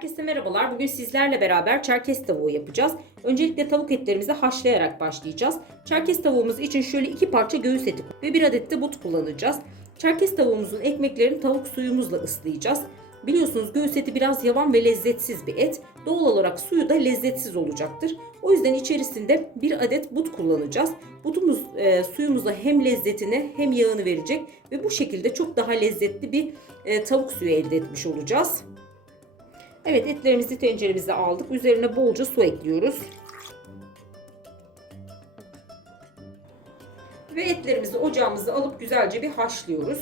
arkadaşlar. Bugün sizlerle beraber çerkez tavuğu yapacağız. Öncelikle tavuk etlerimizi haşlayarak başlayacağız. Çerkez tavuğumuz için şöyle iki parça göğüs eti ve bir adet de but kullanacağız. Çerkez tavuğumuzun ekmeklerini tavuk suyumuzla ıslayacağız. Biliyorsunuz göğüs eti biraz yavan ve lezzetsiz bir et. Doğal olarak suyu da lezzetsiz olacaktır. O yüzden içerisinde bir adet but kullanacağız. Butumuz e, suyumuza hem lezzetini hem yağını verecek ve bu şekilde çok daha lezzetli bir e, tavuk suyu elde etmiş olacağız. Evet etlerimizi tenceremize aldık. Üzerine bolca su ekliyoruz. Ve etlerimizi ocağımıza alıp güzelce bir haşlıyoruz.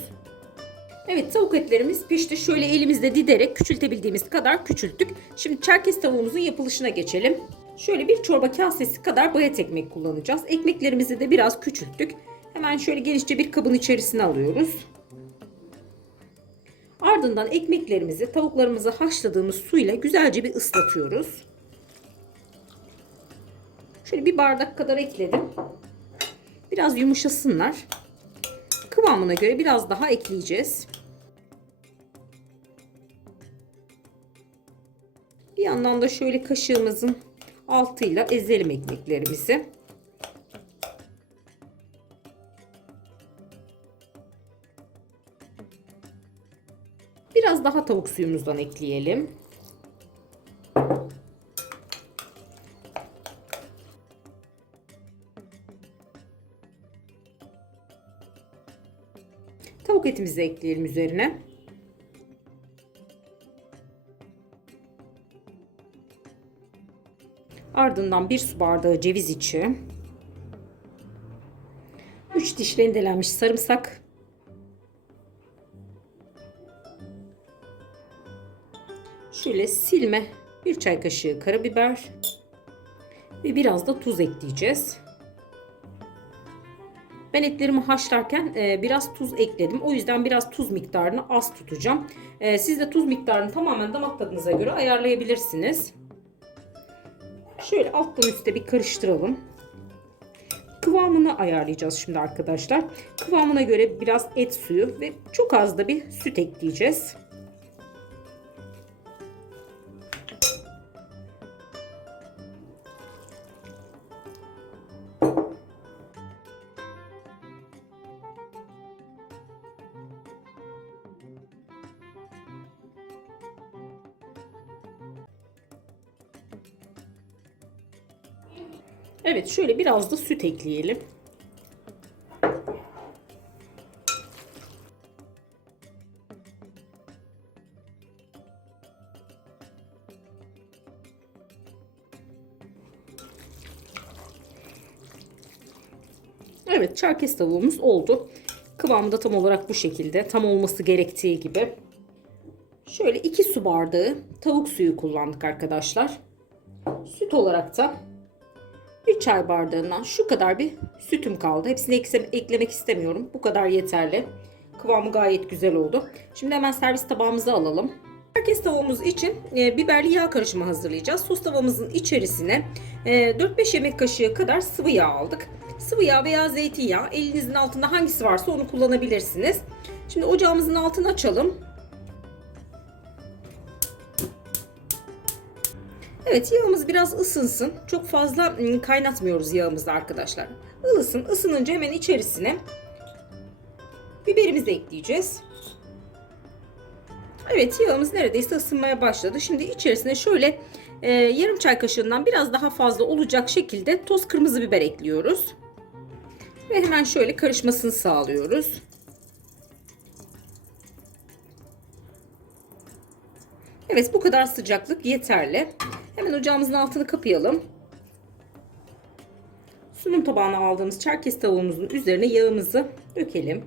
Evet tavuk etlerimiz pişti. Şöyle elimizde diderek küçültebildiğimiz kadar küçülttük. Şimdi çerkez tavuğumuzun yapılışına geçelim. Şöyle bir çorba kasesi kadar bayat ekmek kullanacağız. Ekmeklerimizi de biraz küçülttük. Hemen şöyle genişçe bir kabın içerisine alıyoruz. Ardından ekmeklerimizi tavuklarımızı haşladığımız suyla güzelce bir ıslatıyoruz. Şöyle bir bardak kadar ekledim. Biraz yumuşasınlar. Kıvamına göre biraz daha ekleyeceğiz. Bir yandan da şöyle kaşığımızın altıyla ezelim ekmeklerimizi. Biraz daha tavuk suyumuzdan ekleyelim. Tavuk etimizi ekleyelim üzerine. Ardından bir su bardağı ceviz içi. 3 diş rendelenmiş sarımsak. Şöyle silme bir çay kaşığı karabiber ve biraz da tuz ekleyeceğiz. Ben etlerimi haşlarken e, biraz tuz ekledim. O yüzden biraz tuz miktarını az tutacağım. E, siz de tuz miktarını tamamen damak tadınıza göre ayarlayabilirsiniz. Şöyle alttan üstte bir karıştıralım. Kıvamını ayarlayacağız şimdi arkadaşlar. Kıvamına göre biraz et suyu ve çok az da bir süt ekleyeceğiz. Evet şöyle biraz da süt ekleyelim. Evet çerkez tavuğumuz oldu. Kıvamı da tam olarak bu şekilde. Tam olması gerektiği gibi. Şöyle 2 su bardağı tavuk suyu kullandık arkadaşlar. Süt olarak da bir çay bardağından şu kadar bir sütüm kaldı. Hepsini eklemek istemiyorum. Bu kadar yeterli. Kıvamı gayet güzel oldu. Şimdi hemen servis tabağımıza alalım. Herkes tavuğumuz için e, biberli yağ karışımı hazırlayacağız. Sos tavamızın içerisine e, 4-5 yemek kaşığı kadar sıvı yağ aldık. Sıvı yağ veya zeytinyağı elinizin altında hangisi varsa onu kullanabilirsiniz. Şimdi ocağımızın altını açalım. Evet yağımız biraz ısınsın. Çok fazla ıı, kaynatmıyoruz yağımızı arkadaşlar. Ilısın. Isınınca hemen içerisine biberimizi ekleyeceğiz. Evet yağımız neredeyse ısınmaya başladı. Şimdi içerisine şöyle e, yarım çay kaşığından biraz daha fazla olacak şekilde toz kırmızı biber ekliyoruz. Ve hemen şöyle karışmasını sağlıyoruz. Evet bu kadar sıcaklık yeterli. Hemen ocağımızın altını kapayalım. Sunum tabağına aldığımız çerkez tavuğumuzun üzerine yağımızı dökelim.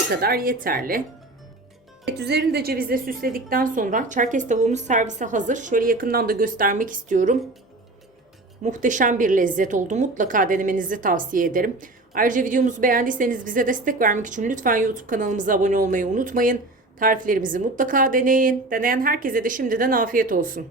Bu kadar yeterli. Evet, üzerini de cevizle süsledikten sonra çerkez tavuğumuz servise hazır. Şöyle yakından da göstermek istiyorum. Muhteşem bir lezzet oldu. Mutlaka denemenizi tavsiye ederim. Ayrıca videomuzu beğendiyseniz bize destek vermek için lütfen YouTube kanalımıza abone olmayı unutmayın. Tariflerimizi mutlaka deneyin. Deneyen herkese de şimdiden afiyet olsun.